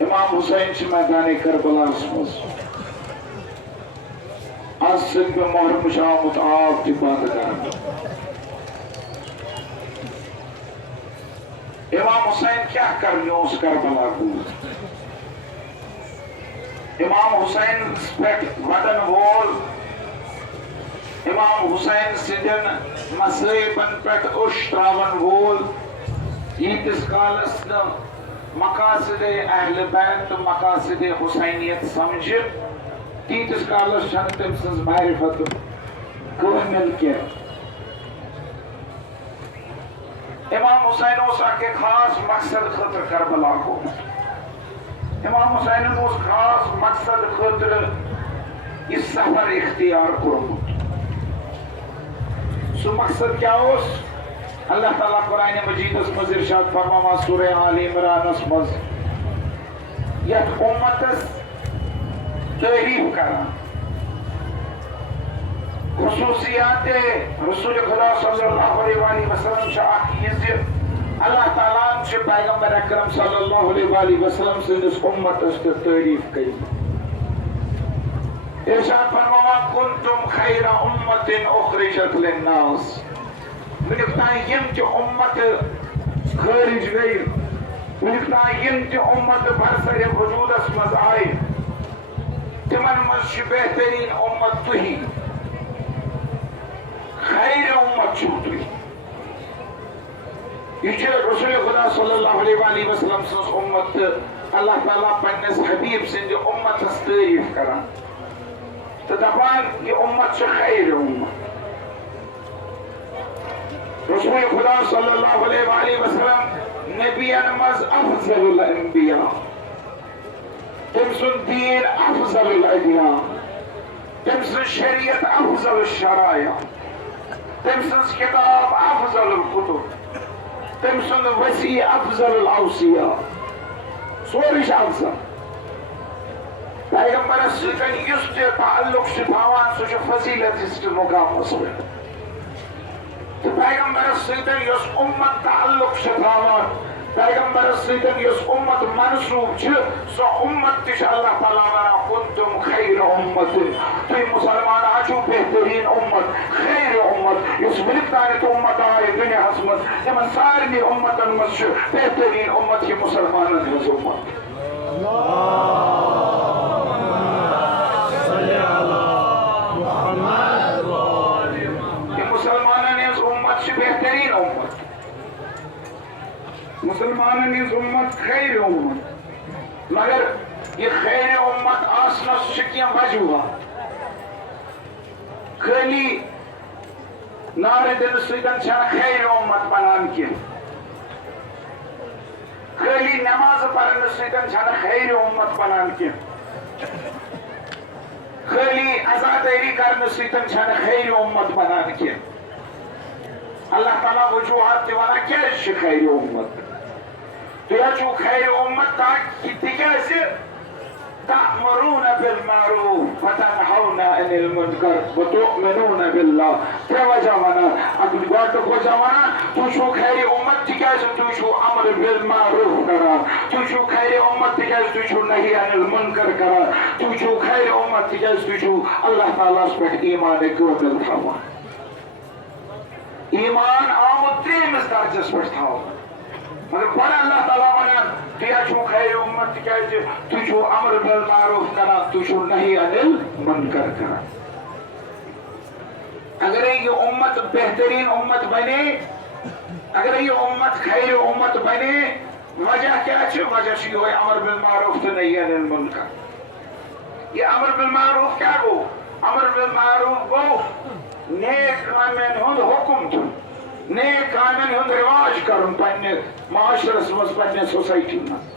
امام حسین سے میدان کربلا مز آج سن پہ مہر مشامت آپ کی بات کر امام حسین کیا کر لیں اس کربلا کو امام حسین پہ ودن وول امام حسین سندن مصیبن پہ اشتراون وول یتس کالس مقاصد اہل بیت تو مقاصد حسینیت سمجھ تیتس کالس چھن تم سز معرفت کامل کی امام حسین اس کے خاص مقصد خاطر کربلا کو امام حسین اس خاص مقصد خاطر اس سفر اختیار کرمت سو مقصد کیا اس اللہ تعالیٰ قرآن مجید اس مز ارشاد فرماوا سورہ آل عمران اس مز یت امتس تعریف کرا خصوصیات رسول خدا صلی اللہ علیہ وسلم شاہ یہ اللہ تعالیٰ سے پیغمبر اکرم صلی اللہ علیہ وسلم سے اس امت اس تعریف کی ارشاد فرماوا کنتم خیر امت اخرجت للناس ونکتان یم تہ امت خارج گئی ونکتان یم تہ امت برسر وجودس مز آئی تمن مز بہترین امت تھی خیر امت چھو تھی یہ رسول خدا صلی اللہ علیہ وسلم سن امت اللہ تعالیٰ پنس حبیب سند امت تعریف کران تو دپان یہ امت خیر امت رسول خدا صلی اللہ علیہ وسلم نبیان مز افضل الانبیاء تم سن دین افضل الادیان تم سن شریعت افضل الشرائع تم سن کتاب افضل الکتب تم سن وسیع افضل الاوصیاء سورش افضل پیغمبر سیدن یس تعلق شفاوان سوچ فضیلت اس مقام مسئلہ پیغمبر سیدن یس امت تعلق شفاوان پیغمبر سیدن یس امت منصوب چھ سو امت تش اللہ تعالیٰ ورا کنتم خیر امت تو مسلمان آجو بہترین امت خیر امت یس ملکتانت امت آئے دنیا حسمت یمن سارنی امتن مز بہترین امت یہ مسلمانن ہز امت بہترین امت مسلمانن ہز امت خیر امت مگر یہ خیر امت آسنس شکیاں وجوہات خالی نعرہ دن سیدن چھنا خیر امت بنان کی خالی نماز پڑھن سیدن چھنا خیر امت بنان کی خالی عزاداری کرن سیدن چھنا خیر امت بنان کی اللہ تعالیٰ وجوہات دیوانا کیا خیر امت تو یہ جو خیر امت تاکہ تأمرون بالمعروف وتنهون عن المنکر وتؤمنون بالله توجہ منا اگر گوٹ کو جوانا تو شو خیر امت تکیز تو شو امر بالمعروف کرا تو شو خیر امت تکیز تو شو نہی عن المنکر کرا تو شو خیر امت تکیز تو شو اللہ تعالیٰ اس پر ایمان کامل تھاوا ایمان آمد تریمس درجس پر تھاوا مگر بڑا اللہ تعالیٰ ونان تو یا چھو خیر امت کیا تو چھو امر بالمعروف کرا تو چھو نہی عن المنکر کرا اگر یہ امت بہترین امت بنے اگر یہ امت خیر امت بنے وجہ کیا چھو وجہ چھو ہوئے امر بالمعروف تو نہی عن المنکر یہ امر بالمعروف کیا گو امر بالمعروف گو نیک کامین ہند حکم تو نیک کامن ہند رواج کرن پننے معاشرس مز پننے سوسائٹی مز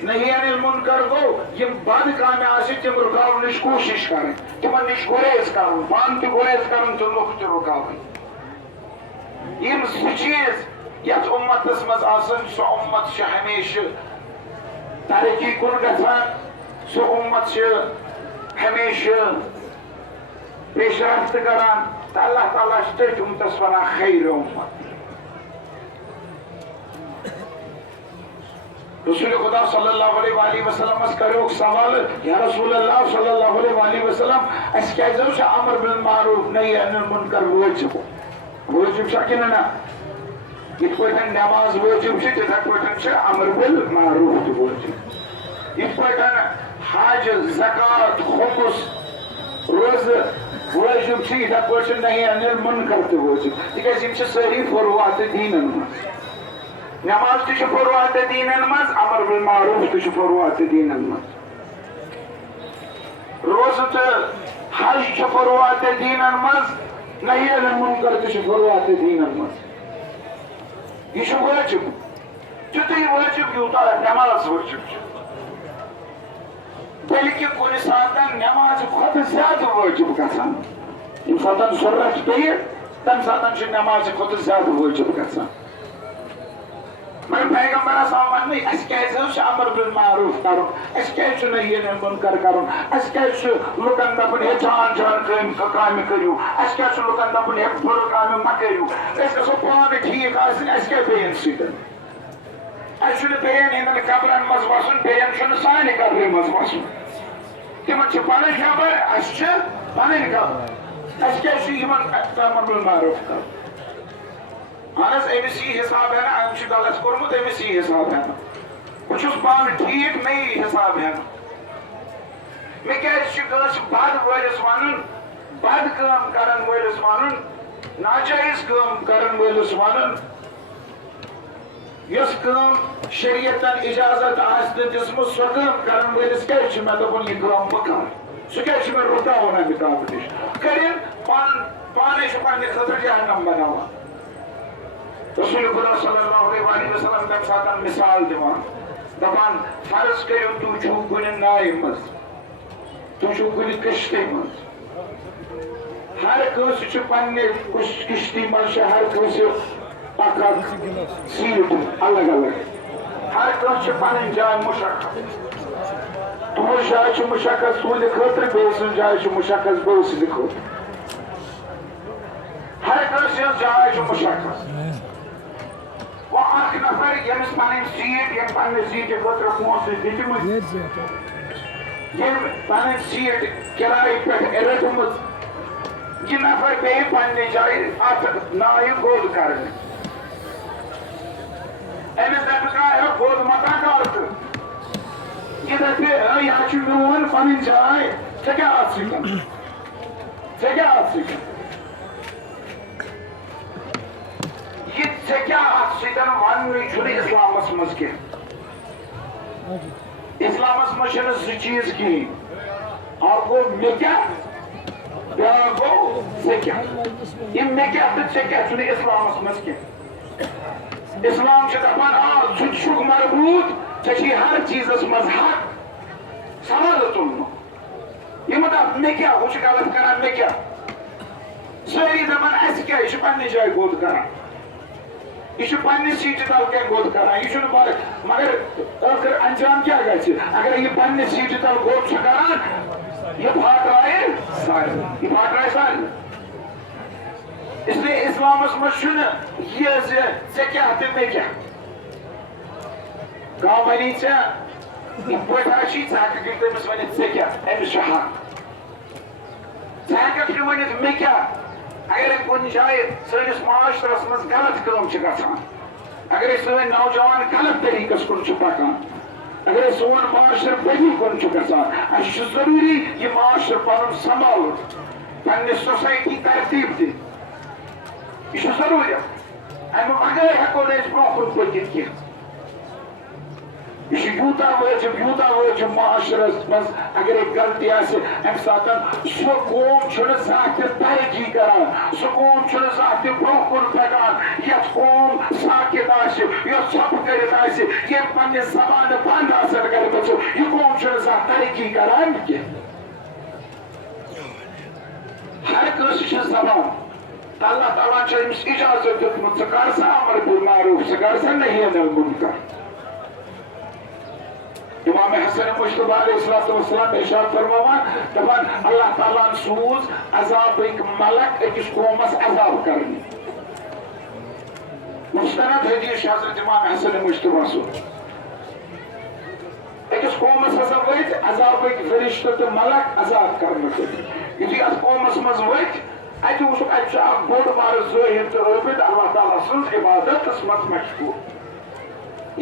نہیں عن المنکر گو یم بد کام آسی تم رکاونچ کوشش کریں تمن نش گریز کرن پان تہ گریز کرن تو لوگ تہ رکاون یم سہ چیز یتھ امتس مز آسن سو امت چھ ہمیشہ ترقی کن گژھان سو امت چھ ہمیشہ پیش رفت کران تو اللہ تعالیٰ تھی امتس ونان خیر امت رسول خدا صلی اللہ علیہ وآلہ وسلم اس کرو سوال یا رسول اللہ صلی اللہ علیہ وآلہ وسلم اس کیسے سے امر بالمعروف نہی عن المنکر واجب شکن نا یہ پٹھن نماز واجب سے تھا پٹھن سے امر بالمعروف واجب یہ پٹھن حج زکات خمس روز واجب سے تھا پٹھن نہی عن المنکر واجب تکیازِ یم چھ ساری فروعات دینن نماز تش فروعات دینن مز امر بالمعروف تش فروعات دینن مز روزہ تو حج چھ فروعات دینن مز نہی عن المنکر تش فروعات دینن مز یہ چھ واجب تیوتاہ واجب یوتاہ نماز واجب بلکہ کُنہِ ساتن نماز کھۄتہٕ زیادٕ واجب گژھان ییٚمہِ ساتن ضروٗرت پیٚیہِ تمہِ ساتن چھُ نماز کھۄتہٕ زیادٕ واجب گژھان مگر پیغمبر آسان وننی اس کیسے چھ امر بالمعروف کرن اس کیسے نہی عن المنکر کرن اس کیسے لوکن دپن ہے جان کامہِ کٔرِو اس کیسے لوکن دپن ہے بُرٕ کامہِ مہ کٔرِو أسۍ گژھو پانہٕ ٹھیٖک آسٕنۍ اَسہِ کیٛاہ بیٚین سۭتۍ اَسہِ چھُنہٕ بیٚین ہٕنٛدٮ۪ن قبرن منٛز وسُن بیٚین چھُنہٕ سانہِ قبرِ منٛز وسُن تِمن چھِ پنٕنۍ قبر اَسہِ چھِ پنٕنۍ قبر اَسہِ کیٛازِ چھُ یِمن امر بالمعروف کرُن اہن امس یہ حساب ہے نا ام غلط کورمت امس یہ حساب ہے بہت پان ٹھیک مے حساب ہے مے کیس بد ولس ون بد کام کرن ولس ون ناجائز کام کرن ولس ون یس کام شریعتن اجازت آس دسمت سو کام کرن ولس کیٛازِ مے دپن یہ کام بہ کر سہ کیٛازِ مے رُکاوان امہِ کامہِ نش کرن پانے پننہِ خٲطرٕ جہنم بناوان رسول خدا صلی اللہ علیہ وآلہ وسلم تم ساتن مثال دیوان دپان فرض کرو تو چھو کُنہِ نایہِ منٛز تو چھو کُنہِ کشتی منٛز ہر کٲنٛسہِ چھُ پننہِ کشتی منٛز چھِ ہر کٲنٛسہِ اکھ اکھ سیٖٹ الگ الگ ہر کٲنٛسہِ چھِ پنٕنۍ جاے مشخص تُہنٛز جاے چھِ مشخص تُہنٛدِ خٲطرٕ بیٚیہِ سٕنٛز جاے چھِ مشخص بیٚیہِ سٕنٛدِ خٲطرٕ ہر کٲنٛسہِ ہٕنٛز جاے چھِ مشخص وہ اکھ نفر یمس پنٕنۍ سیٖٹ یم پننہِ سیٖٹہِ خٲطرٕ پونٛسہٕ دِتمٕتۍ یم پنٕنۍ سیٖٹ کِرایہِ پٮ۪ٹھ رٔٹمٕژ یہ نفر بیٚیہِ پننہِ جایہِ اتھ نایہِ گوٚد کرنہِ أمِس دپہِ کانٛہہ گوٚد متا کر تہٕ یہِ دپہِ یہِ حظ چھُ میون پنٕنۍ جاے ژےٚ کیٛاہ اتھ سۭتۍ ژےٚ کیٛاہ اتھ سۭتۍ یہ ژےٚ کیٛاہ اتھ سۭتۍ وننُے چھُنہٕ اسلامس منٛز کینٛہہ اسلامس منٛز چھِنہٕ زٕ چیٖز کِہیٖنۍ اکھ گوٚو مےٚ کیٛاہ بیٛاکھ گوٚو ژےٚ کیٛاہ یہِ مےٚ کیٛاہ تہٕ ژےٚ کیٛاہ چھُنہٕ اسلامس منٛز کینٛہہ اسلام چھُ دپان آ ژٕ چھُکھ مربوٗط ژےٚ چھُے ہر چیٖزس منٛز حق سوالہٕ تُلنُک یہِ مہ دپ مےٚ کیٛاہ ہُہ چھُ غلط کران مےٚ کیٛاہ سٲری دپان اَسہِ کیٛاہ یہِ چھُ پننہِ جایہِ گوٚد کران یہ پننہِ سیٖٹہِ تل کیٛاہ گوٚد کران یہِ چھُنہٕ مگر ٲخر انجام کیٛاہ گژھِ اگر یہِ پننہِ سیٖٹہِ تل گوٚد چھُ کران یہ پھاٹرایہِ سارنٕے اس لیے اسلامس منٛز چھُنہٕ یہِ زِ ژےٚ کیٛاہ تہٕ مےٚ کیٛاہ کانٛہہ وَنی ژےٚ یِتھ پٲٹھۍ حظ چھُے ژٕ ہٮ۪ککھ تٔمِس ؤنِتھ ژےٚ کیٛاہ أمِس چھُ حق ژٕ ہٮ۪ککھ نہٕ ؤنِتھ مےٚ کیٛاہ اگر کُنہِ جایہِ سٲنِس معاشرس منٛز غلط کٲم چھِ گژھان اگر سٲنۍ نوجوان غلط طریٖقس کُن چھِ پکان اگر سون معاشرٕ بدی کُن چھُ گژھان اَسہِ چھُ ضروٗری یہِ معاشرٕ پنُن سنبھالُن پننہِ سوسایٹی ترتیٖب دِنۍ یہ ضروٗریت امہِ بغٲر ہٮ۪کو نہٕ أسۍ برٛونٛہہ کُن پٔکِتھ کینٛہہ یہ یوٗتاہ وٲجِب معاشرس منٛز اگرے غلطی آسہِ امہِ ساتن سُہ قوم چھُنہٕ زانٛہہ تہِ ترقی کران سُہ قوم چھُنہٕ زانٛہہ تہِ برٛونٛہہ کُن پکان یتھ قوم ساکِت آسہِ یۄس ژھۄپہٕ کٔرِتھ آسہِ ییٚمۍ پننہِ زبانہٕ بنٛد آسن کٔرمٕژ یہِ قوم چھُنہٕ زانٛہہ ترقی کران کینٛہہ ہر کٲنٛسہِ چھِ زبان اللہ تعالیٰ چھُ أمِس اِجازت دیُتمُت ژٕ کر سا امر بالمعروف ژٕ کر سا نہی عن المنکر امام حسن مجتبیٰ علیہ السلام ارشاد فرماوان دپان اللہ تعالیٰ سوز عذابٕکۍ ملک أکِس قومس عذاب کرنہِ مستند حدیث حضرت امام حسن مجتبیٰ صٲب عذابٕکۍ فرشتہٕ تہٕ ملک عذاب کرنہٕ خٲطرٕ یُتھُے اتھ قومس منٛز ؤتھۍ اتہِ وٕچھُکھ اتہِ چھُ اکھ بوٚڑ بارٕ ظٲہِر تہٕ عٲبِد اللہ تعالیٰ سٕنٛز عبادتس منٛز مشغوٗل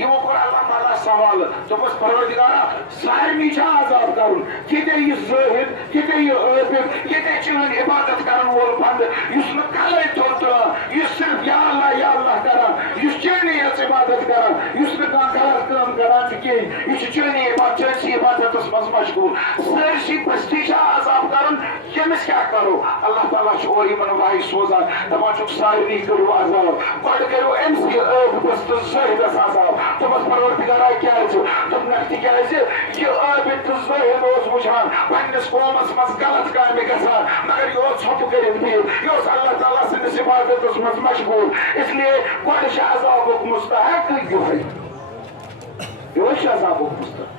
یِمو کوٚر اللہ تعالیٰ سوال دوٚپُس پروردگارا سارنٕے چھا عذاب کرُن ییٚتے یہِ ظٲہِر ییٚتے یہِ عٲبِد ییٚتے چٲنۍ عبادت کرن وول بنٛدٕ یُس نہٕ کلے تھوٚد تُلان یُس صرف یا اللہ کران یُس چٲنی یٲژ عبادت کران یُس نہٕ کانٛہہ غلط کٲم کران چھُ کِہیٖنۍ یہِ چھُ چٲنی چٲنسٕے عبادتس منٛز مشغوٗل سٲرسٕے پستی چھا عذاب کرُن کٔمِس کیٛاہ کرو اللہ تعالیٰ چھُ اورٕ یِمن وحی سوزان دپان چھُکھ سارنٕے کٔرِو عذاب گۄڈٕ کٔرِو أمسٕے عٲبِدس تہٕ ظٲہِرس عذاب دوٚپُس پروردگارا کیٛازِ دوٚپنکھ تِکیٛازِ یہِ عٲبِد تہٕ ظٲہِر اوس وٕچھان پننِس قومس منٛز غلط کامہِ گژھان مگر یہِ اوس ژھۄپہٕ کٔرِتھ بِہِتھ یہِ اوس اللہ تعالیٰ سٕنٛدِس عبادتس منٛز مشغوٗل اسلیے گۄڈٕ چھُ عذابُک مستحق یِہوے یِہوے چھُ عذابُک مستحق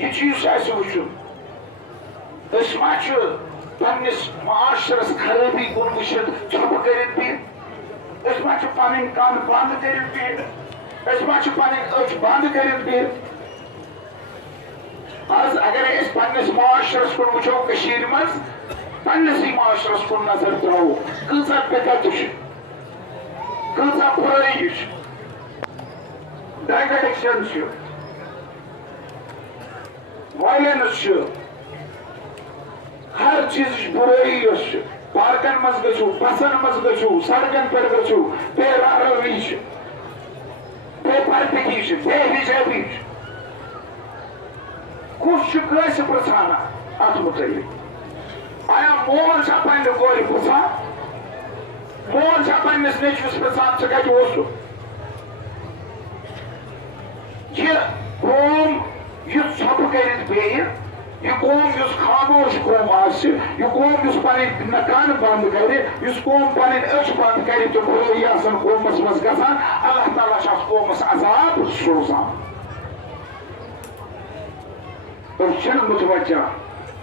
یہِ چیٖز چھُ اسہِ وٕچھُن أسۍ ما چھِ پننِس معاشرس خرٲبی کُن وٕچھِتھ ژھۄپہٕ کٔرِتھ بِہِتھ أسۍ ما چھِ پنٕنۍ کن بنٛد کٔرِتھ بِہِتھ أسۍ ما چھِ پنٕنۍ أچھ بنٛد کٔرِتھ بِہِتھ آز اگرے أسۍ پننِس معاشرس کُن وٕچھو کٔشیٖرِ منٛز پننِسٕے معاشرس کُن نظر ترٛاوو کۭژاہ بِدعت چھِ کۭژاہ بُرٲیی چھِ ڈرگ ایڈکشن چھُ وایلنس چھُ ہر چیٖزٕچ بُرٲیی یۄس چھِ پارکن منٛز گٔژھِو بسن منٛز گٔژھِو سڑکن پٮ۪ٹھ گٔژھِو بے راروی چھِ بے پردگی چھِ بے حجابی چھِ کُس چھُ کٲنٛسہِ پرژھان اتھ متعلق آیا مول چھا پننہِ کورِ پرژھان مول چھا پننِس نیٚچوِس پرژھان ژٕ کتہِ اوسُکھ یہِ قوم یُس ژھۄپہٕ کٔرِتھ بیٚیہِ یہِ قوم یُس خاموش قوم آسہِ یہِ قوم یُس پنٕنۍ کن بنٛد کرِ یُس قوم پنٕنۍ أچھ بنٛد کرِ تہٕ بُرٲیی آسن قومس منٛز گژھان اللہ تعالیٰ چھُ اتھ قومس عذاب سوزان أسۍ چھِنہٕ متوجہ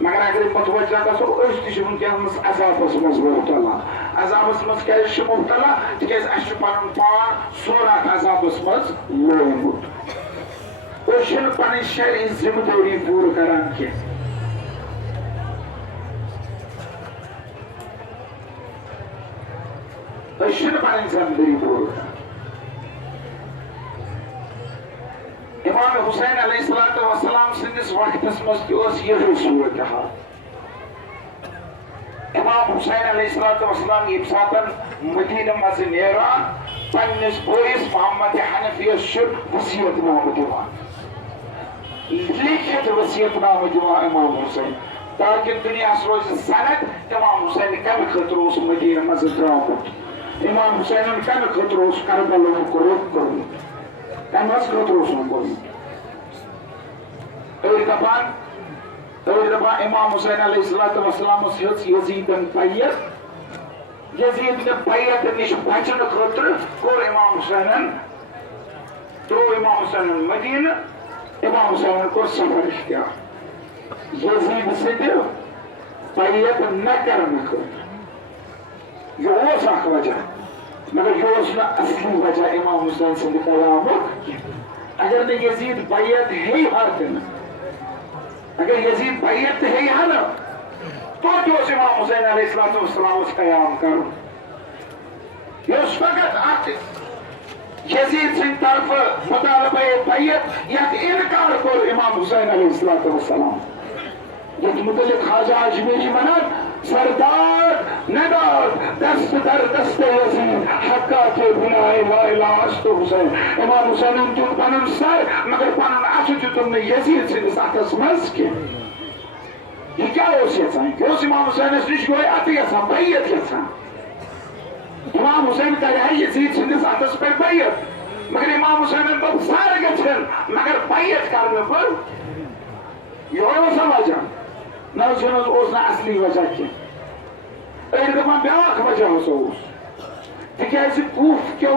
مگر اگرے متوجہ گژھو أسۍ تہِ چھِ ونکیٚنس عذابس منٛز مبتلا عذابس منٛز کیازِ چھِ مبتلا تِکیازِ اسہِ چھُ پنُن پان سورُے اتھ عذابس منٛز لوگمُت أسۍ چھِنہٕ پنٕنۍ شرعی ذمہٕ دٲری پوٗرٕ کران کینٛہہ أسۍ چھِنہٕ پنٕنۍ ذمہٕ دٲری پوٗرٕ کران امام حسین علیہ الصلوۃ والسلام سٕنٛدِس وقتس منٛز تہِ ٲس یِہے صوٗرتحال امام حسین علیہ الصلوۃ والسلام ییٚمہِ ساتہٕ مدیٖنہٕ منٛزٕ نیران پننِس بٲیِس محمد حنفیَس چھُ وصیت نامہٕ دِوان لیکھِتھ وصیت نامہٕ دِوان امام حسین تاکہِ دُنیاہس روزِ سند امام حسین کمہِ خٲطرٕ اوس مدیٖنہٕ منٛزٕ درٛامُت امام حسینن کمہِ خٲطرٕ اوس کربلاہُک رخ کوٚرمُت کمہِ حظ خٲطرٕ اوس کوٚرمُت أڑۍ دپان امام حسین علیہ الصلوۃ والسلامس ہیٚژ یزیٖدن بیعت یزیٖد نہِ بیعت نِش بچنہٕ خٲطرٕ کوٚر امام حسینن ترٛوو امام حسینن مدیٖنہٕ امام حسینن کوٚر سفر اختیار یزیٖد سٕنٛدِ بیعت نہ کرنہٕ خٲطرٕ یہِ اوس اکھ وجہ مگر یہِ اوس نہٕ اصلی وجہ امام حسین سٕنٛدِ قیامُک اگر نہٕ یزیٖد بیعت ہیٚیہِ ہا تہِ نہٕ اگر یزیٖد بیعت تہِ ہیٚیہِ ہا نہٕ توتہِ اوس امام حسین علیہ الصلوۃ والسلامس قیام کرُن یہِ اوس فقط اتھ یزیٖد سٕنٛدِ طرفہٕ مطالبے بیعت یتھ انکار کوٚر امام حسین علیہ الصلوۃ والسلام یتھ متعلق خواجہ اجمیری ونان سردار نداد دست در دست یزید حقا کے بنائے لا الہ است حسین امام حسینن دیُت پنُن سر مگر پنُن اتھٕ دیُتُن نہٕ یزید سٕنٛدِس اتھس منٛز کینٛہہ یہِ کیٛاہ اوس یژھان یہِ اوس امام حسینس نِش گوٚو اتھٕ یژھان بیعت یژھان امام حسین کرِ ہا یزید سٕنٛدِس اتھس پٮ۪ٹھ بیعت مگر امام حسینن دوٚپ سر گژھن مگر بیعت کرنہٕ بہٕ یِہوے اوسا وجہ نہ حظ اوس نہٕ اصلی وجہ کینٛہہ أڑۍ دپان بیٛاکھ وجہ ہسا اوس تِکیازِ کوٗف کیو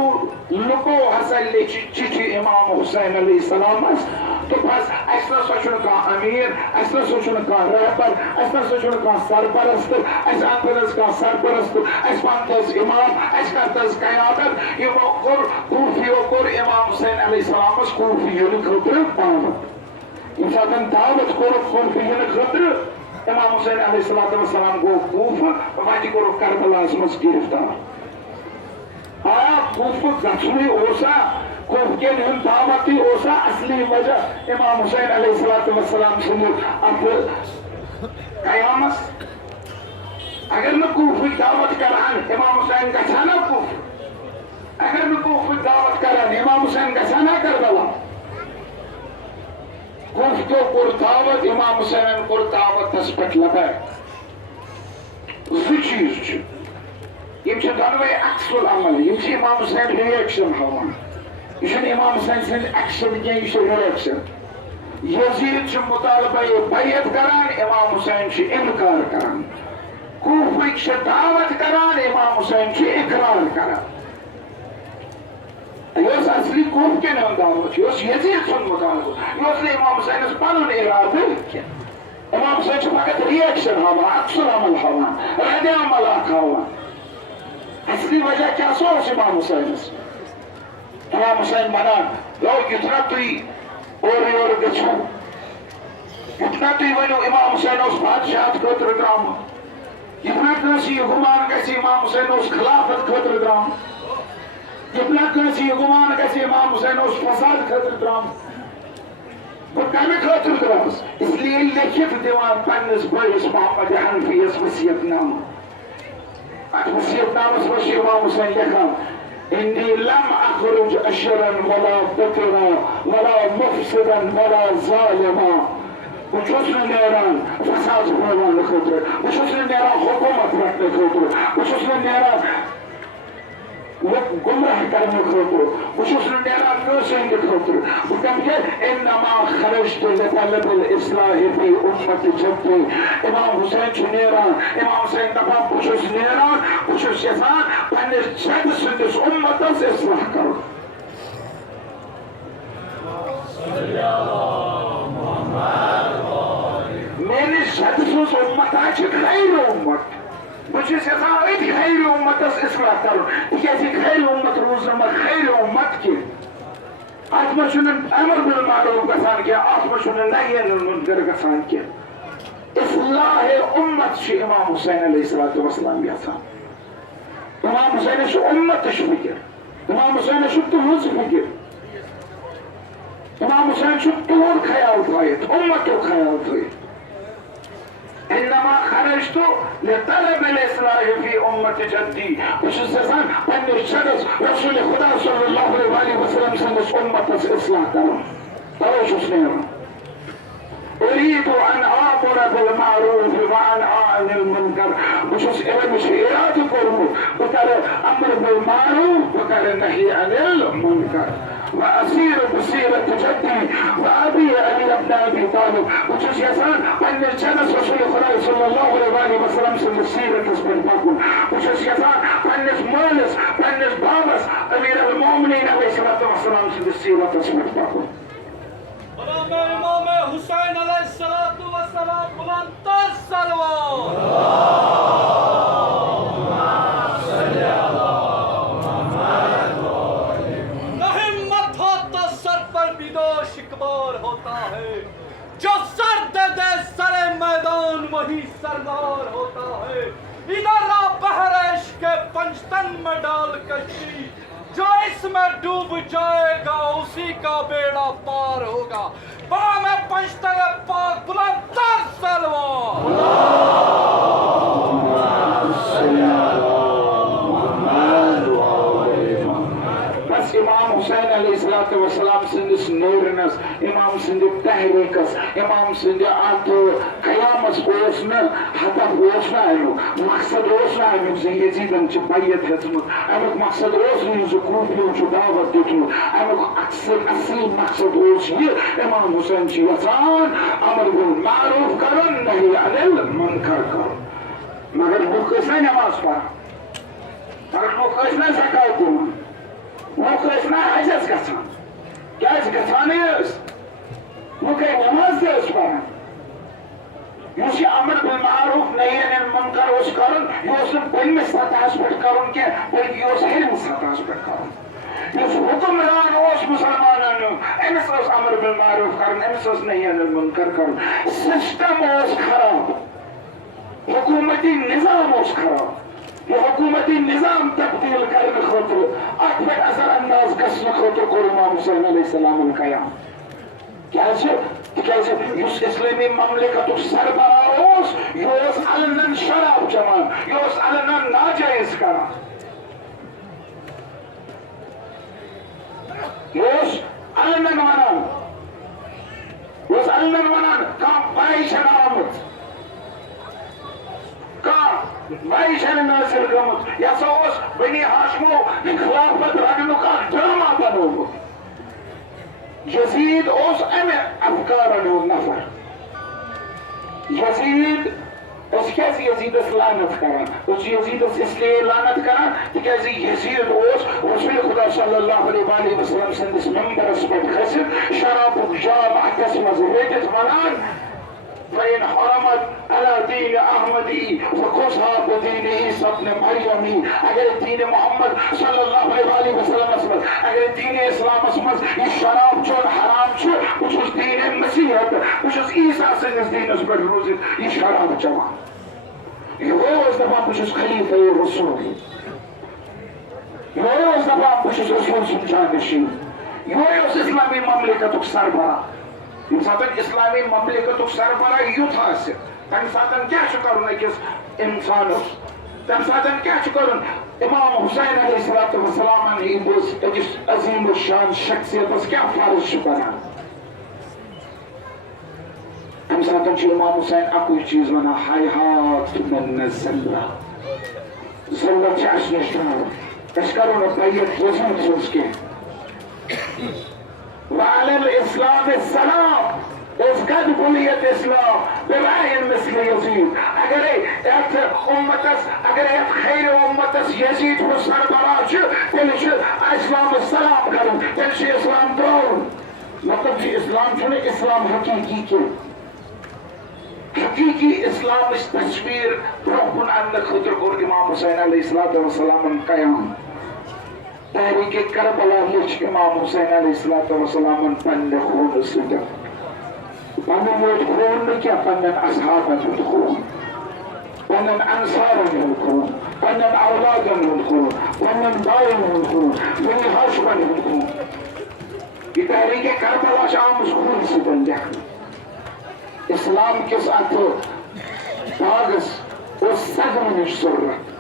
لُکو ہسا لیچھِ چِٹھِ امام حسین علیہ السلامس دوٚپہس اسہِ نسا چھُنہٕ کانٛہہ امیٖر اسہِ نسا چھُنہٕ کانٛہہ رہبر اسہِ نسا چھُنہٕ کانٛہہ سرپرست اسہِ اندر حظ کانٛہہ سرپرست اسہِ بن حظ امام اسہِ کر حظ قیادت یِمو کوٚر کوٗفیو کوٚر امام حسین علیہ السلامس کوٗفی یِنہٕ خٲطرٕ پابنٛد ساتن دعوت کوفہ ین خاطر امام حسین علیہ السلام گو کوفہ وتہ کورک کربلاس مز گرفتار آیا کوفہ گژھنُے اوسا کوفہ کٮ۪ن ہُنٛد دعوتٕے اوسا اصلی وجہ امام حسین علیہ السلام سُنٛد اتھ قیامس اگر نہٕ کوفہٕچ دعوت کران امام حسین گژھِ نا کوفہ اگر نہٕ کوفہٕچ دعوت کران امام حسین گژھِ نا کربلا کوفہ کور دعوت امام حسین کور دعوت تس پہ لبیک زٕ چیٖز چھِ یم دونوے عکس العمل یم امام حسین ریئیکشن ہاوان یہ امام حسین سند ایکشن کی یہ ریئیکشن یزید مطالبہ بیعت کران امام حسین انکار کران کوفہ دعوت کران امام حسین اقرار کران یہ اصلی کوفہ کن ہند دعوت یہ یزید سند مطالبہ یہ امام حسین پن ارادہ امام حسین فقط ریئیکشن ہاوان عکس العمل ہاوان رد عمل ہاوان اصلی وجہ کیا سو امام حسین امام حسین ونان لو یتنا تھی اور یور گھو یتنا تھی ونو امام حسین اس بادشاہت خاطر درامت یتنا کنسی یہ گمان گژھِ امام حسین اس خلافت خاطر درامت یتنا کنسی یہ گمان گژھِ امام حسین اس فساد خاطر درامت بہ کمہ خاطر درس اس لیے لکھت دیوان پنس بٲیس محمد حنفیس وصیت نامہ ات وصیت نامس مز امام حسین لکھان انی لم اخرج اشرا ولا بطرا ولا مفسدا ولا ظالما بہٕ چھُس نہٕ نیران فساد پھٲلراونہٕ خٲطرٕ بہٕ چھُس نہٕ نیران حکومت رٹنہٕ خٲطرٕ بہٕ چھُس نہٕ نیران گمراہ کرنے خاطر بہٕ چھُس نہٕ نیران کٲنٛسہِ ہٕنٛدِ خٲطرٕ بہٕ کَمہِ کیٛاہ انما خرجت لطلب الاصلاح فی امت جدی امام حسین چھُ نیران امام حسین دپان بہٕ چھُس نیران بہٕ چھُس یژھان پننس جد سٕنٛدِس امتس اصلاح کرُن میٲنِس جد سٕنٛز امتا چھِ خیر امت بہٕ چھُس یژھان أتھۍ خیر امتس اصلاح کرُن تِکیٛازِ خیر امت روٗز نہٕ مےٚ خیر امت کینٛہہ اتھ منٛز چھُنہٕ امر بالمعروف گژھان کینٛہہ اتھ منٛز چھُنہٕ نہی عن المنکر گژھان کینٛہہ اصلاح امت چھُ امام حسین علیہ السلام یژھان امام حسینس چھُ امتٕچ فکر امام حسینس چھُ تُہنٛز فکر امام حسین چھُ تُہُنٛد خیال تھٲیِتھ امتُک خیال تھٲیِتھ انما خرجت لطلب الاصلاح فی امت جدی بہٕ چھُس یژھان پننس جدس رسول خدا صلی اللہ علیہ وسلم سندس امتس اصلاح کرُن توے چھُس نیران اريد ان امر بالمعروف وانهى عن المنکر بہٕ چھُس امِچ ارادٕ کوٚرمُت بہٕ کرٕ امر بالمعروف بہٕ کرٕ نہی عن المنکر واسير بسيرة جدي وابي علي بن ابي طالب بہٕ چھُس یژھان پننس جدس رسول خدا صلی اللہ علیہ وسلم سندس سیرتس پٮ۪ٹھ پکُن بہٕ چھُس یژھان پننس مٲلس پننس بابس امیر المومنین علیہ السلام سندس سیرتس پٮ۪ٹھ پکُن امام حسین علیہ السلام بلند تر صلوات ہمت ہو تو سر پر بھی دوش اکبار ہوتا ہے جو سر دے دے سر میدان وہی سردار ہوتا ہے ادھر آ بحر عشق کے پنجتن میں ڈال کشتی جو اس میں ڈوب جائے گا اسی کا بیڑا پار ہوگا بام پنجتن پاک بلند تر صلوات بس امام حسین علیہ السلام سندس نیرنس امام سند تحریکس امام سند ات قیامس اوس نہ ہدف اوس نہ امیک مقصد اوس نہ امیک زِ یزیدن چھ بیعت ہیژمٕژ امیک مقصد اوس نہٕ زِ کوفیون چھ دعوت دیُتمُت امیک اصلی مقصد اوس یہ امام حسین چھ یژھان امر بالمعروف کرُن نہی عن المنکر کرُن مگر لُکھ ٲسۍ نہ نماز پران مگر لُکھ ٲسۍ نہ زکات دِوان لُکھ ٲسۍ نہ حجس گژھان کیازِ گژھانٕے ٲسۍ لُکھ نماز تہِ ٲسۍ پران یُس یہِ امر بالمعروف نہی عن المنکر اوس کرُن یہِ اوس نہٕ پننِس سطحس پٮ۪ٹھ کرُن کینٛہہ بلکہِ یہِ اوس ہیٚرمہِ سطحس پٮ۪ٹھ کرُن اس حکمران اس مسلمانوں امس اس امر بالمعروف کرن امس اس نہی عن المنکر کرن سسٹم اس خراب حکومتی نظام اس خراب یہ حکومتی نظام تبدیل کرنے خاطر ات پہ اثر انداز گژھنہ خاطر کوٚر امام حسین علیہ السلام قیام تکیازِ یُس اسلامی مملکتُک سربراہ اوس یہِ اوس علنن شراب چٮ۪وان یہِ اوس علنن ناجٲیز کران یہِ اوس علنن ونان کانٛہہ باے چھنہٕ آمٕژ کانٛہہ باے چھنہٕ نٲصِل گٔمٕژ یہِ ہسا اوس بنی ہاشمو خلافت رٹنُک اکھ ڈرامہ بنوومُت یزید اوس امہِ افکارن ہُنٛد نفر یزید أسۍ کیازِ یزیدس لعنت کران أسۍ چھِ یزیدس اسلیے لعنت کران تِکیازِ یزید اوس رسول خدا صلی اللہ علیہ وسلم سندس ممبرس پٮ۪ٹھ کھٔسِتھ شرابُک جام اتھس منٛز رٔٹِتھ ونان فإن حرمت على دين أحمدي فخذها بدين عيسى ابن مريم اگر دین محمد صلی اللہ علیہ وسلم اگر دین اسلام یہ شراب چون حرام بہ چھس دین مسیحت بہ چھس عیسیٰ سندس دینس پہ روزت یہ شراب چوان یہ اوس دپان بہ چھس خلیفہ رسول یہ اوس دپان بہ چھس رسول سُنٛد جانشین یہ اوس اسلامی مملکتُک سربراہ ییٚمہِ ساتہٕ اسلامی مملکتُک سربراہ یُتھ آسہِ تمہِ ساتہٕ کیٛاہ چھُ کرُن أکِس اِنسانس تمہِ ساتہٕ کیٛاہ چھُ کرُن امام حسین علیہ الصلوۃ والسلام ہٕنٛدِس أکِس عظیٖم الشان شخصیتس کیٛاہ فرض چھُ بنان امہِ ساتہٕ چھُ امام حسین اکُے چیٖز ونان حیات من ذلہ ذلت چھِ اسہِ نِش دوٗر أسۍ کرو نہٕ بیعت یزید سٕنٛز کینٛہہ وعلى الإسلام السلام إذ قد بنيت إسلام برأي مثل يزيد أجر إيه أمتس أجر إيه خير أمتس يزيد والسربراج تلش إسلام السلام كرم تلش إسلام دور مطلب جي إسلام شنو إسلام حقيقي إسلام تصوير برهن عندك خطر قول إمام حسين عليه الصلاة والسلام قيام تحریک کربلا لچ امام حسین علیہ السلام پنہ خون سۭتۍ پنُن یوت خوٗن نہٕ کینٛہہ پننٮ۪ن اصحابن ہُنٛد خوٗن پننٮ۪ن انصارن ہُنٛد خوٗن پننٮ۪ن اولادن ہُنٛد خوٗن پننٮ۪ن بایَن ہُنٛد خوٗن بنی ہاشمن ہُنٛد خوٗن یہِ تحریک کربلا چھِ آمٕژ خوٗنہٕ سۭتۍ لیکھنہٕ اسلام کِس اتھ باغس اوس سگنٕچ ضروٗرت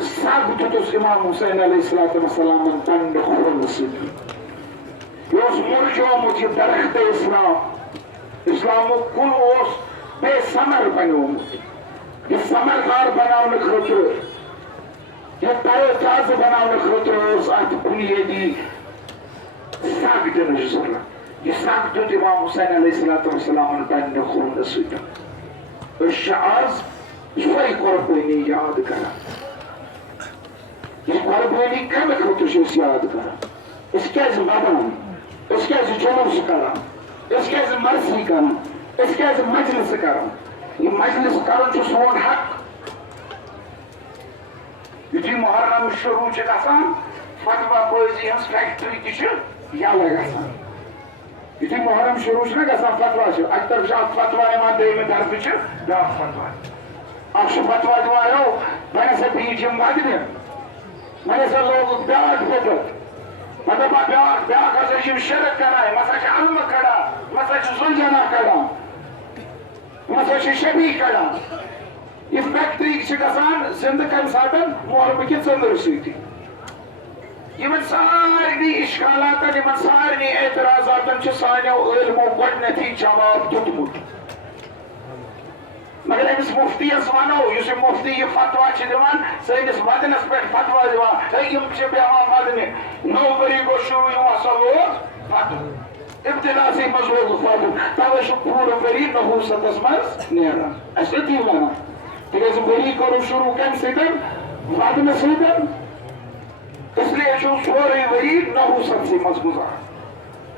سگ دِتُس امام حسین علیہ السلام پننہِ خوٗنہٕ سۭتۍ یہِ اوس مُرجومُت یہِ درخت اسلامُک کُل اوس بے ثمر بنیومُت یہِ ثمردار بناونہٕ خٲطرٕ یہِ ترو تازٕ بناونہٕ خٲطرٕ اوس اتھ بُنیٲدی سگ دِنٕچ ضروٗرت یہِ سگ دیُت امام حسین علیہ السلام پننہِ خوٗنہٕ سۭتۍ أسۍ چھِ آز یِہوٚے قۄربٲنی یاد کران یہ قربانی کمہ خٲطرٕ چھِ أسۍ یاد کران أسۍ کیازِ ودان أسۍ کیازِ جلوٗس کران أسۍ کیازِ مرثی کران أسۍ کیازِ مجلس کران یہ مجلس کرُن چھُ سون حق یُتھُے محرم شروع چھُ گژھان فتوا بٲزی ہٕنٛز فیکٹری تہِ چھِ یلہٕ گژھان یُتھُے محرم شروع چھُ نا گژھان فتوا چھُ اکہِ طرفہٕ چھُ اکھ فتوا یِوان دوٚیمہِ طرفہٕ چھُ بیٛاکھ فتوا اکھ چھُ فتوا دِوان یو وۄنۍ ہسا بیٖٹھ یِم ودنہِ وۄنۍ ہسا لوگُکھ بیٛاکھ بدت وۄنۍ دپان بیٛاکھ ہسا چھِ یِم شرک کران یِم ہسا چھِ علمہٕ کڑان یِم ہسا چھِ زُلجنا کڑان یِم ہسا چھِ شبی کڑان یہ فیکٹری چھِ گژھان زندٕ کمہِ ساتہٕ محرمہٕ کہِ ژٔنٛدٕر سۭتی یِمن سارنٕے اشکالاتن یِمن سارنٕے اعتراضاتن چھُ سانیو عٲلمو گۄڈٕنیتھٕے جواب دیُتمُت مگر أمس مفتیس ونو یُس یہِ مفتی یہِ فتوا چھِ دِوان سٲنِس ودنس پٮ۪ٹھ فتوا دِوان ہے یِم چھِ بیٚہوان ودنہِ نوٚو ؤری گوٚو شروع یِمو ہسا لوگ فتوٕ ابتداسٕے منٛز لوگُکھ فتوٕ توے چھُ پوٗرٕ ؤری نحوٗستس منٛز نیران اَسہِ أتی ونان تِکیازِ ؤری کوٚرُکھ شروع کمہِ سۭتۍ ودنہٕ سۭتۍ اسلیے چھُ سورُے ؤری نحوٗستسٕے منٛز گُزاران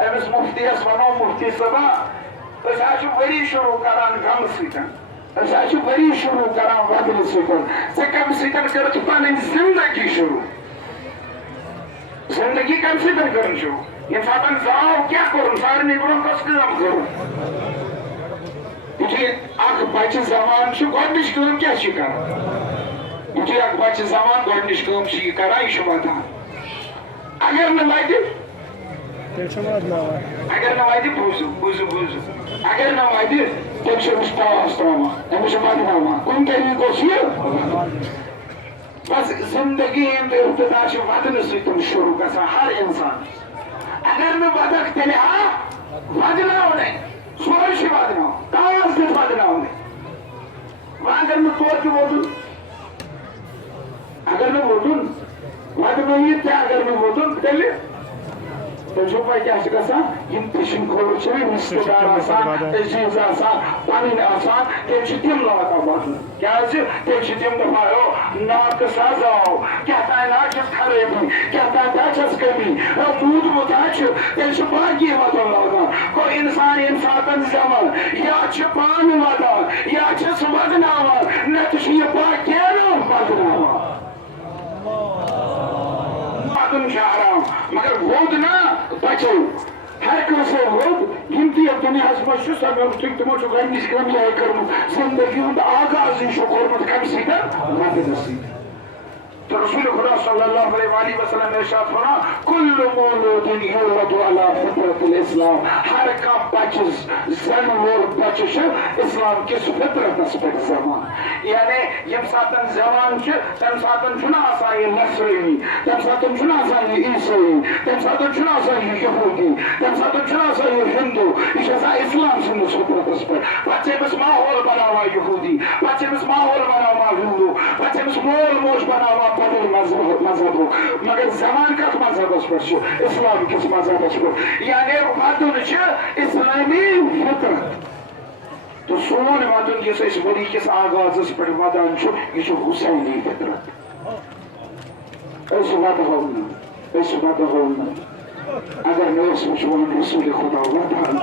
أمِس مفتیس ونو مفتی صٲبا أسۍ حظ چھِ ؤری شروع کران غمہٕ سۭتۍ أسۍ حظ چھِ ؤری شروع کران ودنہٕ سۭتۍ ژےٚ کمہِ سۭتۍ کٔرٕتھ پنٕنۍ زندگی شروع زندگی کم سے کرن چھو انسان زاو کیا کرن سارے برون کس کام کرن یہ اخ بچہ زمان چھ گۄڈنِچ کٲم کیا چھ کران یہ اخ بچہ زمان گۄڈنِچ کٲم چھ یہ کران یہ چھ واتان اگر نہ واتہِ اگر نہ واتہِ بوزو اگر نہ واتہِ تیٚلہِ چھِ أمِس پاس تراوان أمِس چھِ واتناوان کُنہِ طریٖقہٕ گوٚژھ یہِ بس زندگی ہند ابتدا چھ ودنہ سۭتۍ شروع گژھان ہر انسان اگر نہ ودکھ تیٚلہِ ودناونے سورُے چھُ ودناوُن کاز تہِ ودناونے وۄنۍ اگر نہٕ توتہِ ووتُن اگر نہٕ ووتُن ودنٲیِتھ تہِ اگر نہٕ ووتُن تیٚلہِ چھو پاے کیا چھ گژھان یم پشن کھول چھ رشتہ دار آسان عزیز آسان پنن آسان تیل چھ تم لاگان واتن کیازِ تیل چھ تم دپان ناک سازاو کیا تانۍ ناچس خرٲبی کیا تانۍ دچس کمی دود متاچ تیل چھ باقی واتن لاگان کو انسان یم ساتن زمان یا چھ پان واتان یا چھس ودناوان نتہٕ چھ یہ باقین ودناوان حرام مگر وود نا بچو ہر کانسے وود یم تہِ دنیاہس منٛز چھُ سمجھُن تِمو چھُ گۄڈنِچ کٲم یِہے کٔرمٕژ زندگی ہُنٛد آغاز یہِ چھُ کوٚرمُت کمہِ سۭتۍ ودنہٕ سۭتۍ تو رسول خدا صلی اللہ علیہ وسلم ارشاد فرمایا کل مولود یولد علی فطرت الاسلام ہر کانٛہہ بچہ زن وول بچہ چھ اسلام کس فطرتس پٮ۪ٹھ زمان یعنی یم ساتن زمان چھ تم ساتن چھُنہٕ آسان یہ نصرٲنی تم ساتن چھُنہٕ آسان یہ عیسٲیی تم ساتن چھُنہٕ آسان یہ یہودی تم ساتن چھُنہٕ آسان یہ ہندو یہ چھُ آسان اسلام سٕنٛدِس فطرتس پٮ۪ٹھ پتہٕ چھِ أمِس ماحول بناوان یہودی پتہٕ چھِ أمِس ماحول بناوان ہندو پتہٕ چھِ أمِس مول موج بناوان بدل مذہب مگر زمان کت مذہبس پہ اسلام کس مذہبس پہ یعنی ودن اسلامی فطرت تو سون ودن اس ؤری کس آغازس پہ ودان یہ حسینی فطرت ودہو نا اگر نس وچھون رسول خدا ودان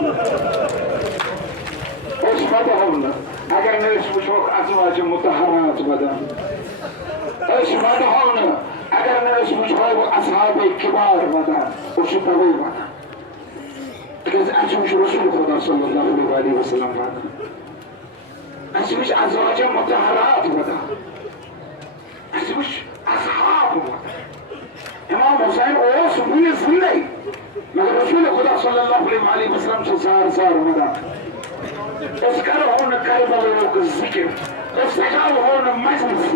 ودہو نا اگر نس وچھوک ازواج مطہرات ودان ودہو نا اگر نس وچھو اصحاب کبار ودان توے ودان تکیاز اَسہِ وٕچھ رسول خدا صلی اللہ علیہ وسلم ودان اَسہِ وٕچھ ازواج مطہرات ودان اَسہِ وٕچھ اصحاب ودان امام حسین اوس وٕنہِ زندے مگر رسول خدا صلی اللہ علیہ وسلم چھُ زار ودان أسۍ کرہو نہٕ کربلاہُک ذکر أسۍ سجاوہو نہٕ مجلس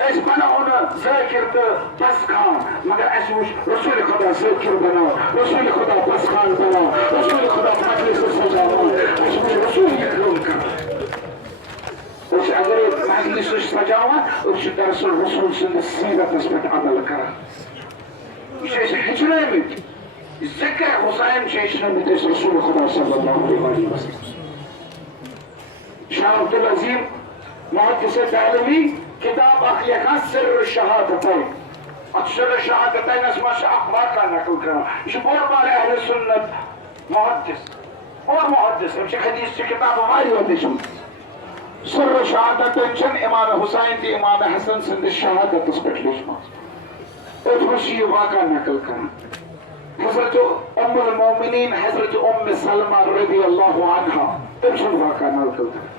أسۍ بناوو نہٕ ذٲکر تہٕ بس خان مگر اَسہِ وٕچھ رسول خدا ذٲکر بناوان رسول خدا بس خان بناوان رسول خدا مجلس سجاوان اَسہِ وٕچھ رسول یہِ کٲم کران أسۍ اگر مجلس چھِ سجاوان أسۍ چھِ دراصل رسول سٕنٛدِس سیرتس پٮ۪ٹھ عمل کران یہ چھِ أسۍ ہیٚچھنٲومٕتۍ ذکر حسین چھِ ہیٚچھنٲومٕتۍ أسۍ رسول خدا صلی اللہ علیہ وسلم شاہ عبدالعظیم محدث دہلوی کتاب اخ لکھان سر شہادتین ات سر شہادتین اس منٛز چھُ اکھ واقعہ نقل کران یہ چھُ بوڑ بار اہل سنت محدث اور محدث أمۍ چھِ حدیث چہِ کتاب واریاہ لیچھمٕژ سر شہادتین چھنہٕ امام حسین تہٕ امام حسن سٕنٛدِس شہادتس پٮ۪ٹھ لیچھمٕژ أتھۍ منٛز چھُ یہِ واقعہ نقل کران حضرت ام المومنین حضرت ام سلمہ رضی اللہ عنہا تٔمۍ سُنٛد واقعہ نقل کران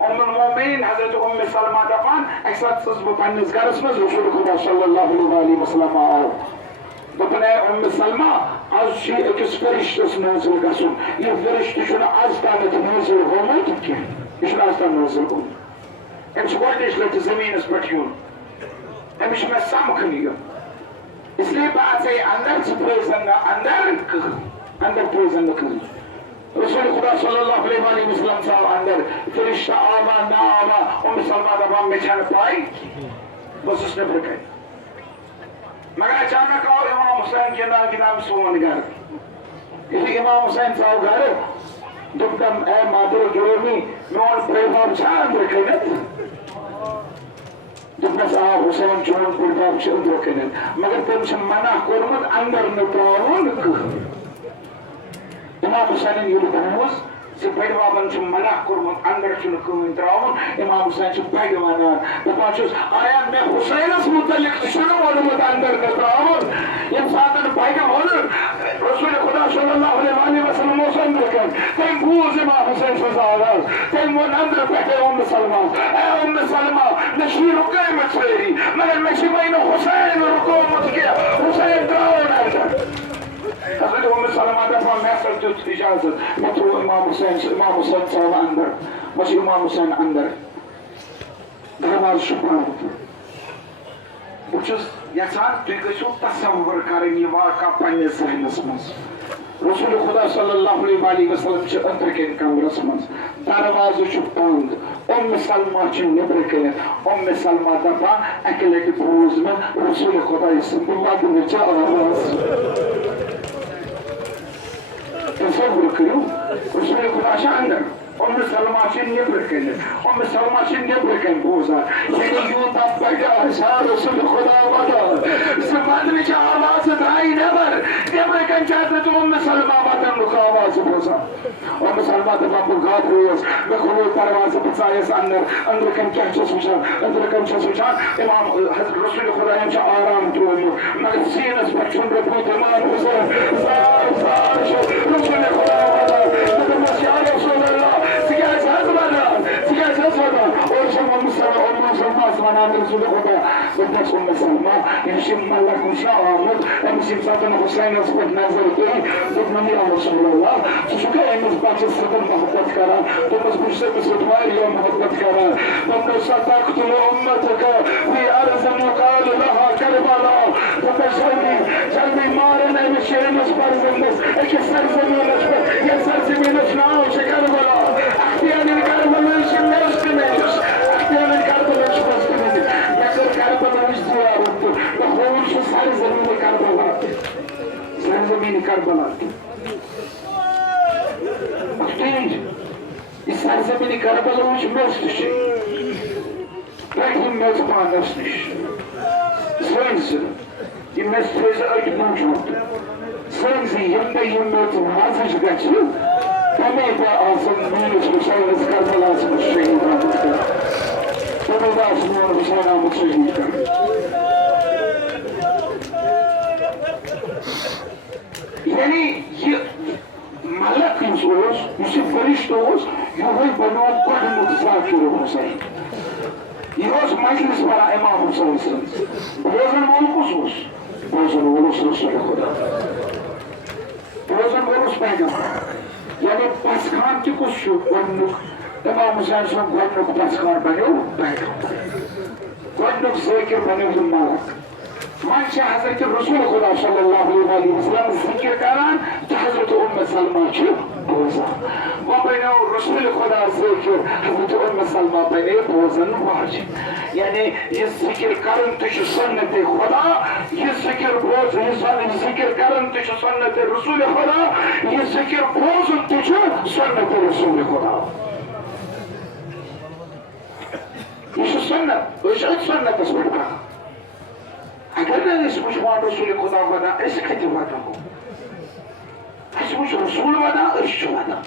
ام المومنین حضرت ام سلمہ دپان اکہِ ساتہٕ ژٕس بہٕ پننِس گرس منٛز رسول خدا صلی اللہ علیہ وسلم آو دوٚپُن اے ام سلمہ آز چھُ أکِس فرشتس نٲزِل گژھُن یہِ فرشتہٕ چھُنہٕ آز تامَتھ نٲزِل گوٚمُت کینٛہہ یہِ چھُنہٕ آز تام نٲزِل گوٚمُت أمِس چھُ گۄڈنِچ لٹہِ زٔمیٖنس پٮ۪ٹھ یُن أمِس چھُ مےٚ سمکھٕنۍ یُن اس لیے بات ہے اندر سے پریزن اندر پریزن نہ کریں رسول خدا صلی اللہ علیہ وسلم صاحب اندر فرشتہ آوا نہ آوا ام سلمہ دپان مےٚ چھنہٕ پاے بہٕ ٲسٕس نیبرٕ کَنہِ مگر اچانک آو امام حسین گِنٛدان سون گرٕ ییٚلہِ امام حسین ژاو گرٕ دوٚپنم اے مادر گرامی میون پریباب چھا اندرٕ کٔنِتھ دوٚپنس آ حسین چون پریباب چھُ أنٛدرٕ کٔنِتھ مگر تٔمۍ چھُ منع کوٚرمُت اندر نہٕ ترٛاوُن کٕہٕنۍ امام حسینن ییٚلہِ بوٗز سے بڑ بابن چھ منع کورمت اندر چھن کٕہٕنۍ تراوُن امام حسین چھ بڑ ونان دپان چھُس آیا مےٚ حسینس متعلق چھُنہٕ ووٚنمُت اندر نہٕ تراوُن ییٚمہِ ساتہٕ بڑِ ووٚن رسول خدا صلی اللہ علیہ وسلم اوس أنٛدرٕ کَنۍ تٔمۍ بوٗز امام حسین سٕنٛز آواز تٔمۍ ووٚن اندرٕ پٮ۪ٹھے سلمہ اے سلمہ مےٚ چھُ یہِ رُکٲومٕتۍ سٲری مگر مےٚ چھِ وۄنۍ نہٕ حسین رُکومُت کینٛہہ حسین تراوُن اندر حضرت سلمہ دپان مےٚ ہسا دیُت اجازت مےٚ ترٛوو امام حسین ژاو اندر مےٚ چھُ امام حسین اندر دروازٕ چھُ بنٛد بہٕ چھُس یژھان تُہۍ گٔژھِو تصور کرٕنۍ یہِ واقعہ پننِس ذہنس منٛز رسول خدا صلی اللہ علیہ وسلم چھِ أنٛدرٕ کَنۍ کمرس منٛز دروازٕ چھُ بنٛد سلمہ چھِ نیٚبرٕ کَنٮ۪تھ سلمہ دپان اکہِ لٹہِ بوٗز مےٚ رسول خۄداے سٕنٛدِ ودنٕچ آواز تصور کٔرِو رسول خدا چھِ اندر سلمہ چھِ نیٚبرٕ کَنٮ۪تھ سلمہ چھِ نیٚبرٕ کَنۍ بوزان ییٚلہِ یوٗتاہ بڑِ آسہِ ہا رسول خدا ودان سُہ ودنٕچ آوازٕ درٛایہِ نیٚبر نیٚبرٕ کَنۍ چھِ حضرت سلمہ ودنُک آوازٕ بوزان سلمہ دپان بہٕ گابریوس مےٚ کھُلوو دروازٕ بہٕ ژایس اندر أنٛدرٕ کَنۍ کیٛاہ چھُس وٕچھان أنٛدرٕ کَنۍ چھُس وٕچھان امام حضرت رسول خۄداین چھُ آرام ترٛوومُت مگر سیٖنس پٮ۪ٹھ چھُم روٚٹمُت امام حسین زار زار چھُ رسول خدا ودان بہٕ دوٚپمس یا رسول اللہ ژٕ کیٛازِ حظ ودان ژٕ کیٛازِ حظ ودان اور چھم سلمس ونان رسول خدا دوٚپمس سلمہ یہِ چھُ ملک وٕچھنہٕ آمُت أمِس ییٚمہِ ساتہٕ حسینس پٮ۪ٹھ نظر پیٚیہِ دوٚپنم یا رسول اللہ ژٕ چھُکھا أمِس بچس سۭتۍ محبت کران دوٚپمس بہٕ چھُس أمِس سۭتۍ واریاہ محبت کران دوٚپمس صدقتُ اُمتک فی ارض یُقال لہا کربلا دوٚپمس جلدی مارن أمِس چھِ أمِس پرزنٛدس أکِس سرزمیٖنس پٮ۪ٹھ یتھ سرزمیٖنس ناو چھِ کربلا اختیارِ کربلا چھِ مےٚ اختیارِ کربلا چھِ مےٚ کٔر کربلاہٕچ زیارت تہِ مےٚ ہووُن چھُ سرزمیٖنہِ کربلا تہِ سرزمیٖنہِ کربلا تہِ یہ سرزمین کربلاہٕچ میٚژ تہِ چھِ رٔٹِم میٚژ پانس نِش سٲنۍ زٕ یہِ میٚژ تھٲیزِ أتۍ موٗجوٗد سٲنۍ زٕ ییٚمہِ دۄہ یہِ میٚژ وازٕج گژھِ تَمے دۄہ آسن میٲنِس حُسینس کربلاہس منٛز شہیٖد آمُت کرنہٕ تَمے دۄہ آسہِ میون حُسین آمُت شہیٖد کرنہٕ یعنی یہِ ملک یُس اوس یُس یہِ فرشتہٕ اوس یِہوے بنیو گۄڈٕنیُک ذاکِر حُسین یہِ اوس مجلس پران امام حسین سٕنٛز بوزن وول کُس اوس بوزن وول اوس رسول خدا بوزن وول اوس پیغمبر یعنی پژھان تہِ کُس چھُ گۄڈٕنیُک امام حسین سُنٛد گۄڈٕنیُک پژھان بنیو پیغمبر گۄڈٕنیُک ذٲکِر بنیو یہِ ملک وۄنۍ چھِ حضرت رسول خدا صلی اللہ علیہ وسلم ذکر کران تہٕ حضرت سلمہ چھِ بوزان وۄنۍ بنیو رسول خدا ذٲکِر حضرت سلمہ بنے بوزن واجِب یعنی یہِ ذکر کرُن تہِ چھُ سنت خدا یہِ ذکر بوزُن یہِ ذکر کرُن تہِ چھُ سنت رسول خدا یہِ ذکر بوزُن تہِ چھُ سنت رسول خدا یہِ چھُ سنت أسۍ چھِ أتھۍ سنتس پٮ۪ٹھ کران اگر نہٕ أسۍ وٕچھوان رسول خدا ودان أسۍ کتہِ ودو اَسہِ وٕچھ رسول ودان أسۍ چھِ ودان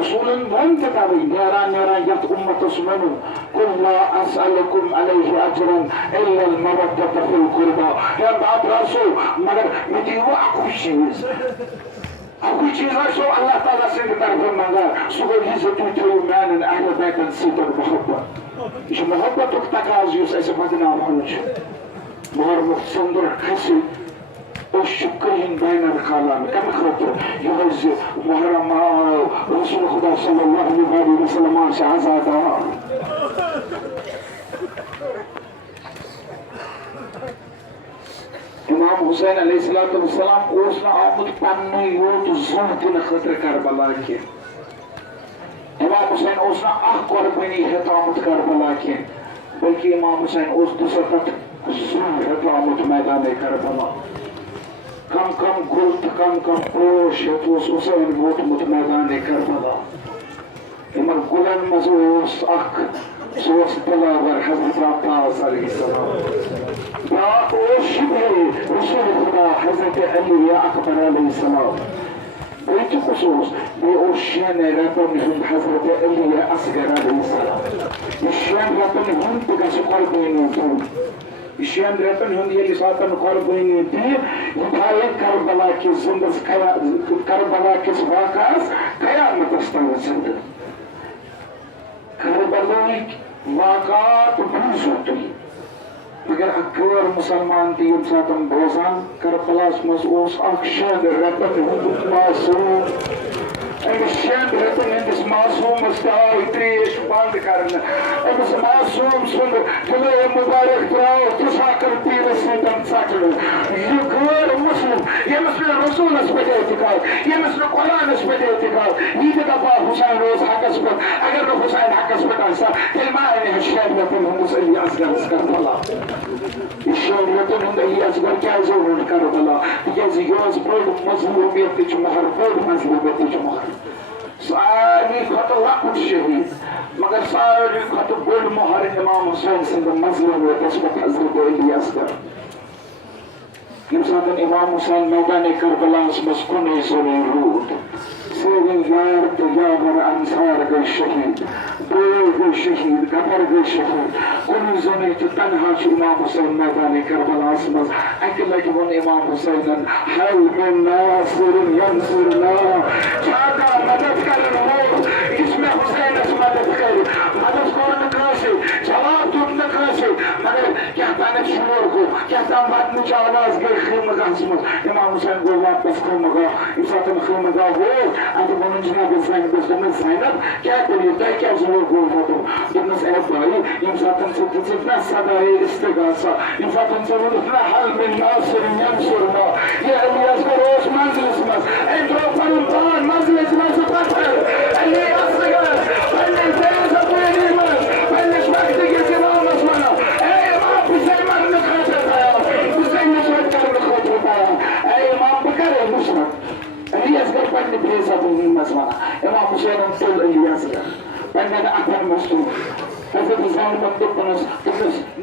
رسولن ووٚن تہِ توے نیران نیران یتھ اُمتس ووٚنُن قُل لا اسألكم علیہ اجرا الا المودة فی القربى ہے بات رسو مگر مےٚ دِیِو اکُے چیٖز اکُے چیٖز آسیو اللہ تعالیٰ سٕنٛدِ طرفہٕ منگان سُہ گوٚو یہِ زِ تُہۍ تھٲیِو میانٮ۪ن اہلِ بیتن سۭتۍ محبت یہِ چھُ محبتُک تقاضہٕ یُس اَسہِ بدناوان چھُ مارمُت ژٔنٛدٕر کھسہِ أسۍ چھِ کرٛہِنۍ بینر کھالان کمہِ خٲطرٕ یِہوے زِ محرم آو رسول خدا صلی اللہ علیہ وسلم آسہِ آزاد آو امام حسین علیہ الصلوۃ والسلام اوس نہٕ آمُت پننُے یوت زوٚن دِنہٕ خٲطرٕ کربلا کینٛہہ امام حسین اوس نہٕ اکھ قۄربٲنی ہٮ۪تھ آمُت کربلا کینٛہہ بلکہِ امام حسین اوس 200 زوٚن ہٮ۪تھ آمُت میدانِ کربلا کم کم گُل تہٕ کم کم پوش ہٮ۪تھ اوس حسین ووتمُت میدانِ کربلا یِمن گُلن منٛز اوس اکھ سُہ اوس دلاور حضرت عباس علیہ السلام بیٛاکھ اوس شِبہِ رسول خدا حضرت علی اکبر علیہ السلام بیٹی خصوص بے شین رتن ہند حضرت علی اصغر علیہ السلام یہ شین رتن ہند گژھِ قربٲنی دِنۍ یہ شین رتن ہند ییٚلہِ ساتن قربٲنی دِیہِ یہِ تھایہِ کربلا کِس زندس کربلا کِس واقعس قیامتس تام زندٕ کربلٕکۍ واقعات بوٗزِو تُہۍ مگر اکھ غٲر مسلمان تہِ ییٚمہِ ساتن بوزان کربلاہس منٛز اوس اکھ شین رتن ہُنٛد معصوٗم أمِس شین رتن ہٕنٛدِس معصوٗمس تہِ آو تریش بنٛد کرنہٕ أمِس معصوٗم سُنٛد دِلے مُبارک درٛاو تُشاکر تیٖرس سۭتۍ ژٹنہٕ یہِ غٲر مسلم ییٚمِس نہٕ رسوٗلس پٮ۪ٹھ اعتقاد ییٚمِس نہٕ قرآنس پٮ۪ٹھ اعتقاد یہِ تہِ دپان حُسین اوس حقس پٮ۪ٹھ اگر نہٕ حُسین حقس پٮ۪ٹھ آسہِ ہا تیٚلہِ ما انہِ ہا شین رتن ہٕنٛدِس علی اصغرس کربلا یہ شین رتن ہُنٛد علی اصغر کیازِ روٚٹ کربلا تِکیازِ یہِ ٲس بٔڑ مظلوٗمیتٕچ مہر بٔڑ مظلوٗمیتٕچ مہر ساروی کھۄتہٕ لۄکُٹ شہید مگر ساروی کھۄتہٕ بٔڑ مہر امام حسین سٕنٛدِ مظلوٗمیتس پٮ۪ٹھ حضرت علی اصغر ییٚمہِ ساتن امام حسین میدانِ کربلاہس منٛز کُنُے زوٚنُے روٗد سٲری یار تہٕ یاور انصار گٔے شہید بٲے گٔے شہید گبر گٔے شہید کُنُے زوٚنُے تہٕ تنہا چھُ امام حسین میدانِ کربلاہس منٛز اکہِ لٹہِ ووٚن امام حسینن ہل من ناصر ینصرنا چھا کانٛہہ مدد کرن وول یُس مےٚ حسینس مدد کرِ مدد کوٚر نہٕ کٲنٛسے جواب دیُت نہٕ کٲنٛسے مگر کیٛاہ تانٮ۪تھ شور گوٚو کیٛاہ تام ودنٕچ آواز گٔے خیمگاہس منٛز امام حسین گوٚو واپس خیمگاہ ییٚمہِ ساتن خیمگاہ ووت اتہِ ووٚنُن جناب زینبس دوٚپمس زینب کیٛاہ دٔلیٖل تۄہہِ کیٛازِ اوس گوٚمُت دوٚپنس اے بھایی ییٚمہِ ساتن ژٕ دِژٕتھ نا صداے استغاثہ ییٚمہِ ساتن ژےٚ ووٚنُتھ نا حل من ناصر ینصرنا یہِ علی اصغر اوس منزلس منٛز أمۍ ترٛوو پنُن پان منزلس منٛز پتھر علی اصغر پننِس بےعزتی منٛز پننِس وقتہٕ کِس امامس ونان اے امام بہٕ چھُسے مرنہٕ خٲطرٕ تیار بہٕ چھُسے نصرت کرنہٕ خٲطرٕ تیار اے امام بہٕ کرے نصرت علی اصغر پننہِ بےعزتی منٛز ونان امام حسینن تُل علی اصغر پننٮ۪ن اتھن منٛز تُل حضرت زینبن دوٚپنس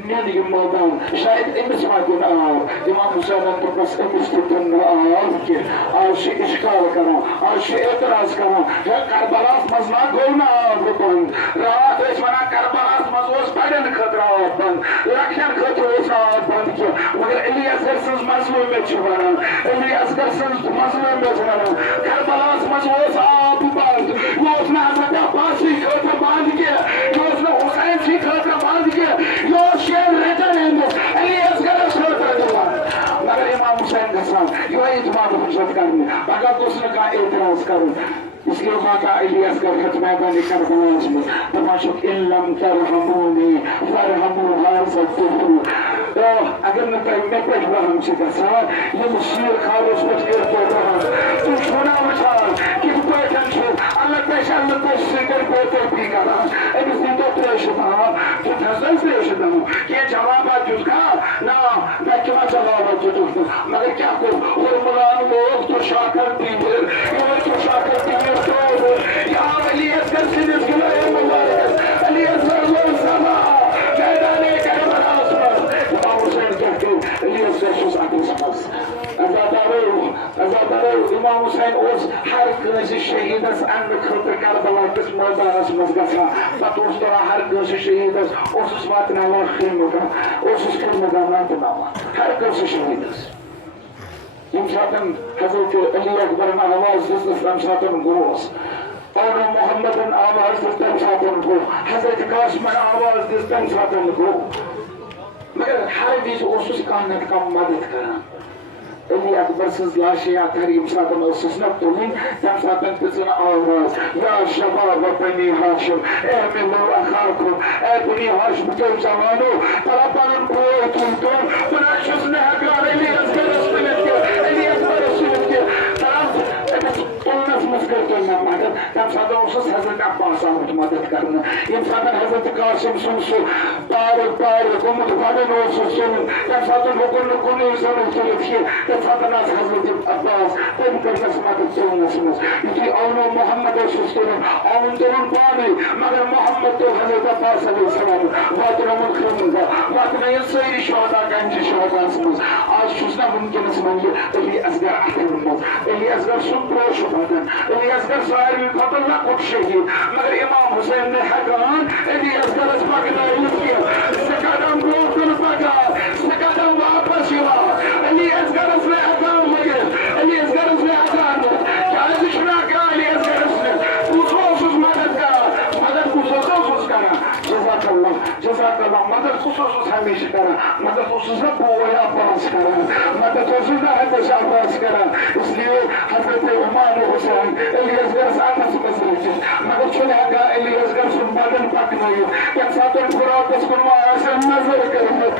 نِن یہِ مٲدان شاید أمِس ما دِن آب امام حسینن دوٚپنس أمِس تہِ دِن نہٕ آب کینٛہہ آز چھِ اِشکال کران آز چھِ اعتراض کران ہے کربلاہس منٛز ما گوٚو نہٕ آب بنٛد راتھ ٲسۍ ونان کربلاہس منٛز اوس بڑٮ۪ن خٲطرٕ آب بنٛد لۄکٹٮ۪ن خٲطرٕ اوس نہٕ آب بنٛد کینٛہہ مگر علی اصغر سٕنٛز مظلوٗمیت چھِ ونان علی اصغر سٕنٛز مظلوٗمیت ونان کربلاہس منٛز اوس آب بنٛد یہِ اوس نہٕ حضرت عباسٕے خٲطرٕ بنٛد کینٛہہ یہِ اوس نہٕ حسین سی خٲطرٕ بنٛد کینٛہہ یہِ اوس شین رتن ہٕنٛدِس علی اصغرس خٲطرٕ دِوان مگر امام حسین گژھان یِہوے اعتماد حجت کرنہِ پگاہ گوٚژھ نہٕ کانٛہہ اعتراض کرُن اس لیے واقع علی اصغر ہیٚتھ میدانِ کربلاہس منٛز دپان چھُکھ ان لم ترحمونی فرحموا هذا الطفل اگر نہٕ تۄہہِ مےٚ پٮ۪ٹھ رحم چھِ گژھان یِم شیٖر خالس پٮ۪ٹھ کٔرۍتو رحم تُہۍ چھُو نا وٕچھان کِتھ پٲٹھۍ چھُ اللہ تشلُطس سۭتۍ بے طرفی کران أمِس دیٖتو تریشہِ دام دیُت حظ تۄہہِ تریشہِ دام کینٛہہ جوابات دِیُتکھا نا مےٚ کیٛاہ جوابات دِتُکھ نہٕ مگر کیٛاہ کوٚر ہُرمُلان لوگ تُشاکر تیٖر یِہوے تُشاکر تیٖر ترٛوو یہِ آو علی اصغر سٕنٛدِس گِلایہِ مُبارکس علی اصغر لوگ سبا میدانِ کربلاہس منٛز امام حسین کیٛاہ کوٚر علی اصغر چھُس اتھس منٛز عزادارو امام حسین اوس ہر کٲنٛسہِ شہیدس اننہٕ خٲطرٕ کربلا کِس مٲدانس منٛز گژھان پتہٕ اوس تُلان ہر کٲنٛسہِ شہیدس اوسُس واتناوان خیمگاہ اوسُس خیمگاہ واتناوان ہر کٲنٛسہِ شہیدس ییٚمہِ ساتن حضرت علی اکبرن آواز دِژنس تمہِ ساتن گوس پانا محمدن آواز دِژ تمہِ ساتن گوٚو حضرت قاسمن آواز دِژ تمہِ ساتن گوٚو مگر ہر وِزِ اوسُس کانٛہہ نتہٕ کانٛہہ مدد کران علی اکبر سٕنٛز لاشے اتھر ییٚمہِ ساتن ٲسٕس نا تُلٕنۍ تمہِ ساتن دِژٕن آواز یا شباب بنی ہاشم اے مِلو اخاکم اے بنی ہاشم کیٚو جوانو پرا پنُن بوے تُلتو بہٕ نہ چھُس نہٕ ہٮ۪کان علی اصغرس تُلِتھ کینٛہہ علی اکبرس تُلِتھ کینٛہہ أمِس تُلنس منٛز کرتے ہیں مدد تم ساتھ اس حضرت عباس آمد مدد کرنا یم ساتھ حضرت قاسم سن سو پار گمت بڑن سن تم ساتھ کن سن تم ساتھ حضرت عباس تم کرنس مدد چونس مز یہ اونو محمد اون تمن پانے مگر محمد تو حضرت عباس علیہ السلام واتن خرمزہ واتن سری شہدا گنج شہدا مز آج چھنا ونکس من یہ علی اصغر احتر مز علی اصغر سن پوش بدن علی اصغر ساروی کھۄتہٕ لۄکُٹ شہید مگر امام حسین نے ہیکان علی اصغرس پکنٲیِتھ کینٛہہ سُہ قدم برونٛٹھ کُن پکان سُہ قدم واپس یِوان علی اصغرس نے ہیکان لٔگِتھ علی اصغرس نے ہیکان کیازِ چھُنہ ہیکان علی اصغرس نے کُس اوسُس مدد کران مدد کُس اوسُس کران جزاک اللہ مدد کُس اوسُس ہمیشہ کران مدد اوسُس نہ بوے عباس کران مدد اوسُس نہ حضرت عباس کران اس لیے حضرت امام حسین علی اصغرس اتھس مز رٔچھِتھ مگر چھُنہٕ ہیکان علی اصغر سُنٛد بدن پکنٲیِتھ ییٚمہِ ساتہٕ فراتس کُن آسن نظر کٔرمٕژ